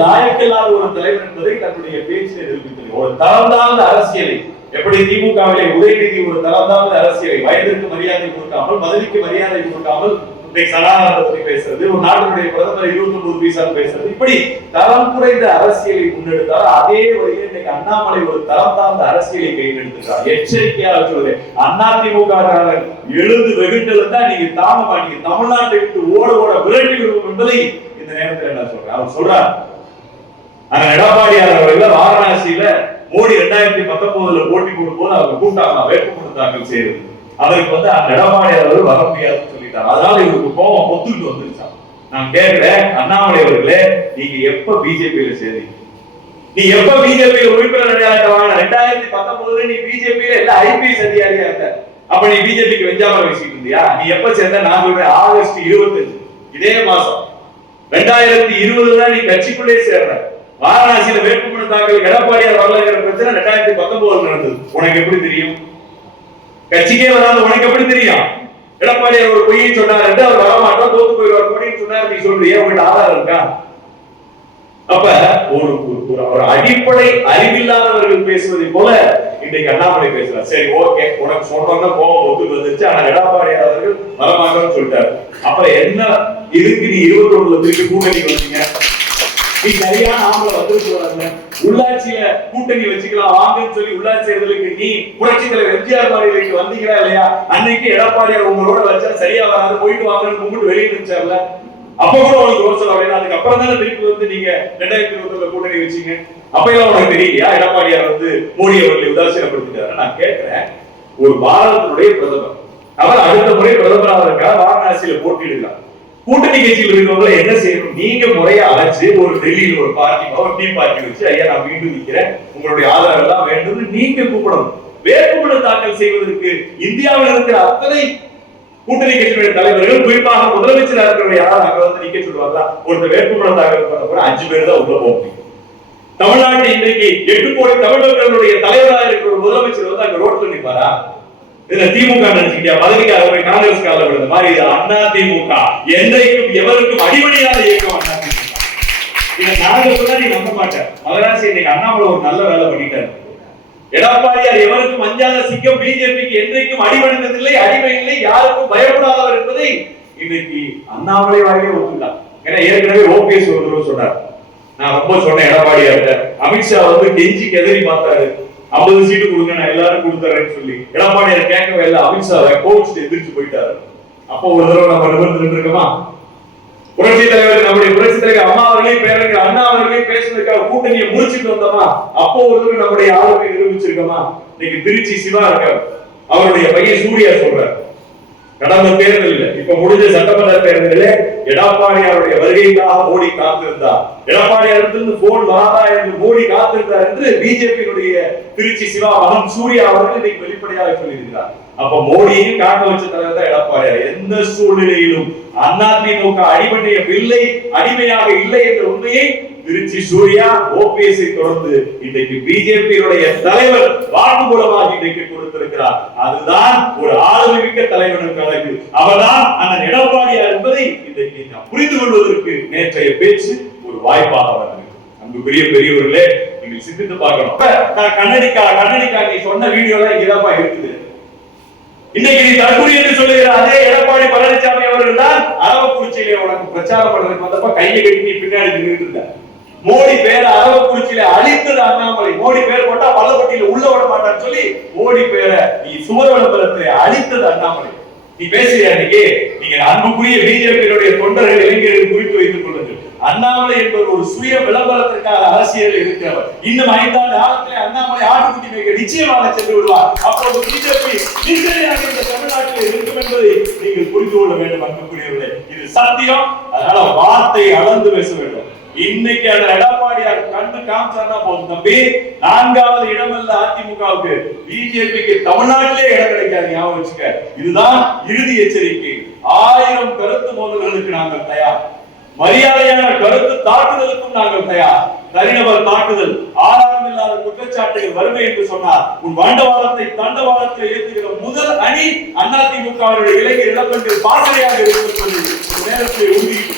லாயக்கில்லாத ஒரு தலைவர் என்பதை தன்னுடைய பேச்சிலே நிரூபித்தது ஒரு தரந்தாழ்ந்த அரசியலை எப்படி திமுகவிலே உதயநிதி ஒரு தரந்தாழ்ந்த அரசியலை வயதிற்கு மரியாதை கொடுக்காமல் பதவிக்கு மரியாதை கொடுக்காமல் இன்னைக்கு சனாதனத்தை பத்தி பேசுறது ஒரு நாட்டினுடைய பிரதமர் இருபத்தி ஒன்பது பைசா பேசுறது இப்படி தரம் குறைந்த அரசியலை முன்னெடுத்தால் அதே வழியில் இன்னைக்கு அண்ணாமலை ஒரு தரம் தாழ்ந்த அரசியலை கையில் எடுத்துட்டார் எச்சரிக்கையாக சொல்றேன் அதிமுக எழுந்து வெகுண்டல் நீங்க தாங்க மாட்டீங்க தமிழ்நாட்டை விட்டு ஓட ஓட விரட்டி விடுவோம் என்பதை இந்த நேரத்தில் என்ன சொல்றேன். அவர் சொல்றார் ஆனா எடப்பாடியார் அவர்கள் வாரணாசியில மோடி ரெண்டாயிரத்தி பத்தொன்பதுல போட்டி போடும்போது அவங்க கூட்டாங்க வேட்புமனு தாக்கல் செய்யறது அவருக்கு வந்து அந்த எடப்பாடியார் அவர்கள் வர முடியாதுன்னு சொல்லிட்டாங்க. அதனால இவருக்கு கோபம் பொத்துக்கிட்டு வந்துருச்சான் நான் கேட்கிறேன் அண்ணாமலை அவர்களே நீங்க எப்ப பிஜேபியில சேர்ந்தீங்க நீ எப்ப பிஜேபி உறுப்பினர் அடையாளம் ரெண்டாயிரத்தி பத்தொன்பதுல நீ பிஜேபியில எல்லா ஐபிஎஸ் அதிகாரியா இருந்த. அப்ப நீ பிஜேபிக்கு வெஞ்சாமல் பேசிட்டு இருந்தியா? நீ எப்ப சேர்ந்த? நான் சொல்றேன் ஆகஸ்ட் இருபத்தஞ்சு. இதே மாசம். ரெண்டாயிரத்தி இருபதுல நீ கட்சிக்குள்ளே சேர்ற வாரணாசியில வேட்புமனு தாக்கல் எடப்பாடியார் வரலங்கிற பிரச்சனை ரெண்டாயிரத்தி பத்தொன்பதுல நடந்தது. உனக்கு எப்படி தெரியும்? கட்சிக்கே வராது உனக்கு எப்படி தெரியும்? எடப்பாடியார் ஒரு பொய்யை சொன்னார் என்று அவர் வரமாட்டோம் தோத்து போயிடுவார் அப்படின்னு சொன்னார் நீ சொல்றியே உங்கள்ட்ட ஆதாரம் இருக்கா? அப்ப ஒரு ஒரு- அடிப்படை அறிவில்லாதவர்கள் பேசுவதை போல இன்னைக்கு அண்ணாமலை பேசுறார். சரி ஓகே உனக்கு சொல்றோம்னா கோபம் ஒத்து வந்துருச்சு ஆனா எடப்பாடி அவர்கள் வரமாட்டோம்னு சொல்லிட்டாரு. அப்புறம் என்ன? இருக்கு நீ இருபத்தி ஒண்ணுல திருப்பி கூட்டணி வந்தீங்க? நீ சரியான ஆம்பளை வந்துருச்சு உள்ளாட்சியில கூட்டணி வச்சுக்கலாம் வாங்கன்னு சொல்லி உள்ளாட்சி தேர்தலுக்கு நீ புரட்சி தலைவர் எம்ஜிஆர் மாநிலத்துக்கு வந்தீங்களா இல்லையா? அன்னைக்கு எடப்பாடியார் உங்களோட வச்சா சரியா வராது போயிட்டு வாங்கன்னு கும்பிட்டு வெளியே நினைச்சார்ல அப்ப கூட உங்களுக்கு யோசனை அப்படின்னா அதுக்கு அப்புறம் தானே திருப்பி வந்து நீங்க ரெண்டாயிரத்தி இருபத்தி கூட்டணி வச்சீங்க. அப்ப எல்லாம் உனக்கு தெரியலையா? எடப்பாடியார் வந்து மோடி அவர்களை உதாசீனப்படுத்திட்டாரு. நான் கேட்கிறேன் ஒரு பாரதத்தினுடைய பிரதமர். அவர் அடுத்த முறை பிரதமராக இருக்கார் வாரணாசியில போட்டியிடுகிறார். கூட்டணி கட்சியில் இருக்கிறவங்களை என்ன செய்யணும்? நீங்க முறையா அழைச்சு ஒரு டெல்லியில் ஒரு பார்ட்டி ஒரு டீ பார்ட்டி வச்சு ஐயா நான் மீண்டும் நிற்கிறேன் உங்களுடைய ஆதரவு எல்லாம் வேண்டும் நீங்க கூப்பிடணும். வேட்புமனு தாக்கல் செய்வதற்கு இந்தியாவில் இருக்கிற அத்தனை கூட்டணி கட்சியுடைய தலைவர்கள் குறிப்பாக முதலமைச்சராக இருக்கிற யாரும் அங்க வந்து நிக்க சொல்லுவாங்களா? ஒருத்தர் வேட்புமனு தாக்கல் பண்ண கூட அஞ்சு பேர் தான் உள்ள போக முடியும். தமிழ்நாட்டில் இன்றைக்கு எட்டு கோடி தமிழர்களுடைய தலைவராக இருக்கிற ஒரு முதலமைச்சர் வந்து அங்க ரோட்ல நிற்பாரா இதுல திமுக நினைச்சுக்கிட்டியா? பதவிக்காக காங்கிரஸ் கால மாதிரி அண்ணா திமுக என்றைக்கும் எவருக்கும் அடிபடியாத இயக்கம் அண்ணா திமுக. இதை நாங்க சொன்னா நீ நம்ப மாட்டேன். மகராசி இன்னைக்கு அண்ணாமலை ஒரு நல்ல வேலை பண்ணிட்டாரு. எடப்பாடியார் எவருக்கும் அஞ்சாத சிங்கம் பிஜேபிக்கு என்றைக்கும் அடிபணிந்ததில்லை அடிமை இல்லை யாருக்கும் பயப்படாதவர் என்பதை இன்னைக்கு அண்ணாமலை வாயிலே ஒத்துட்டார். ஏன்னா ஏற்கனவே ஓபிஎஸ் ஒரு தடவை சொன்னார். நான் ரொம்ப சொன்னேன் எடப்பாடியார்ட்ட அமித்ஷா வந்து கெஞ்சி கெதறி பார்த்தாரு. ஐம்பது சீட்டு கொடுங்க நான் எல்லாரும் கொடுத்துறேன்னு சொல்லி. எடப்பாடியார் கேட்கவே இல்லை. அமித்ஷாவை கோவிச்சு எதிர்த்து போயிட்டாரு. அப்போ ஒரு தடவை நம்ம நிமிர்ந்து இருக்கோமா? புரட்சி தலைவர் நம்முடைய புரட்சி தலைவர் அம்மா அவர்களையும் பேரறிஞர் அண்ணா அவர்களையும் பேசுனதுக்காக கூட்டணியை முடிச்சுட்டு வந்தோமா? அப்போ ஒரு தடவை நம்முடைய ஆளுமை நிரூபிச்சிருக்கோமா? இன்னைக்கு திருச்சி சிவா இருக்கார். அவருடைய பையன் சூர்யா சொல்றாரு. கடந்த தேர்தலில் இப்ப முடிஞ்ச சட்டமன்ற தேர்தலில் எடப்பாடியாருடைய வருகைக்காக மோடி காத்திருந்தார். எடப்பாடியாரிடத்திலிருந்து போன் வராதா என்று மோடி காத்திருந்தார் என்று பிஜேபியினுடைய திருச்சி சிவா மகன் சூர்யா அவர்கள் இன்னைக்கு வெளிப்படையாக சொல்லியிருக்கிறார். அப்ப மோடியும் காட்ட வச்ச தலைவர் தான் எடப்பாடியார். எந்த சூழ்நிலையிலும் அதிமுக அடிபணியவில்லை அடிமையாக இல்லை என்ற உண்மையை திருச்சி சூர்யா ஓபிஎஸ் தொடர்ந்து இன்றைக்கு பிஜேபியுடைய தலைவர் வாக்குமூலமாக இன்றைக்கு கொடுத்திருக்கிறார். அதுதான் ஒரு ஆளுமிக்க தலைவனுக்கு அழகு அவர்தான் அண்ணன் எடப்பாடியார் என்பதை இன்றைக்கு நாம் புரிந்து கொள்வதற்கு நேற்றைய பேச்சு ஒரு வாய்ப்பாக வந்தது. அன்புக்குரிய பெரியவர்களே நீங்கள் சிந்தித்து பார்க்கணும். நான் கண்ணடிக்கா கண்ணடிக்கா நீ சொன்ன வீடியோ எல்லாம் இருக்குது. இன்னைக்கு நீ தற்கொலை என்று சொல்லுகிற அதே எடப்பாடி பழனிசாமி அவர்கள் தான் அரவக்குறிச்சியிலே உனக்கு பிரச்சாரம் பண்றதுக்கு வந்தப்ப கையை கட்டி நீ பின்னாடி நின்றுட்டு இருந்த மோடி பேர அரவக்குறிச்சியில அழித்தது அண்ணாமலை. மோடி பேர் போட்டா பள்ளப்பட்டியில உள்ள விட மாட்டான்னு சொல்லி மோடி பேரை நீ சுவர் விளம்பரத்தை அழித்தது அண்ணாமலை. நீ பேசுறியா இன்னைக்கு? நீங்க அன்புக்குரிய பிஜேபியினுடைய தொண்டர்கள் இளைஞர்கள் குறித்து வைத்துக் கொள்ளுங்கள். அண்ணாமலை என்பவர் ஒரு சுய விளம்பரத்திற்காக அரசியல் இருக்கிறவர். இன்னும் ஐந்தாண்டு காலத்திலே அண்ணாமலை ஆட்டுக்குட்டி மேய்க்க நிச்சயமாக சென்று விடுவார். அப்போது பிஜேபி நிச்சயமாக இந்த தமிழ்நாட்டில் இருக்கும் என்பதை நீங்கள் புரிந்து கொள்ள வேண்டும் அன்புக்குரியவர்களே. இது சத்தியம். அதனால வார்த்தை அளந்து பேச வேண்டும். இன்னைக்கு அந்த எடப்பாடியார் கண்டு காமிச்சார்னா போதும் தம்பி. நான்காவது இடம் அல்ல அதிமுகவுக்கு. பிஜேபிக்கு தமிழ்நாட்டிலே இடம் கிடைக்காது ஞாபகம் வச்சுக்க. இதுதான் இறுதி எச்சரிக்கை. ஆயிரம் கருத்து மோதல்களுக்கு நாங்கள் தயார். மரியாதையான கருத்து தாக்குதலுக்கும் நாங்கள் தயார். தனிநபர் தாக்குதல் ஆதாரம் இல்லாத குற்றச்சாட்டுகள் வறுமை என்று சொன்னார். உன் வண்டவாளத்தை தண்டவாளத்தில் ஏற்றுகிற முதல் அணி அதிமுகவினுடைய இளைஞர் இளப்பெண்கள் பாசறையாக இருக்கும் நேரத்தை உறுதியிட்டு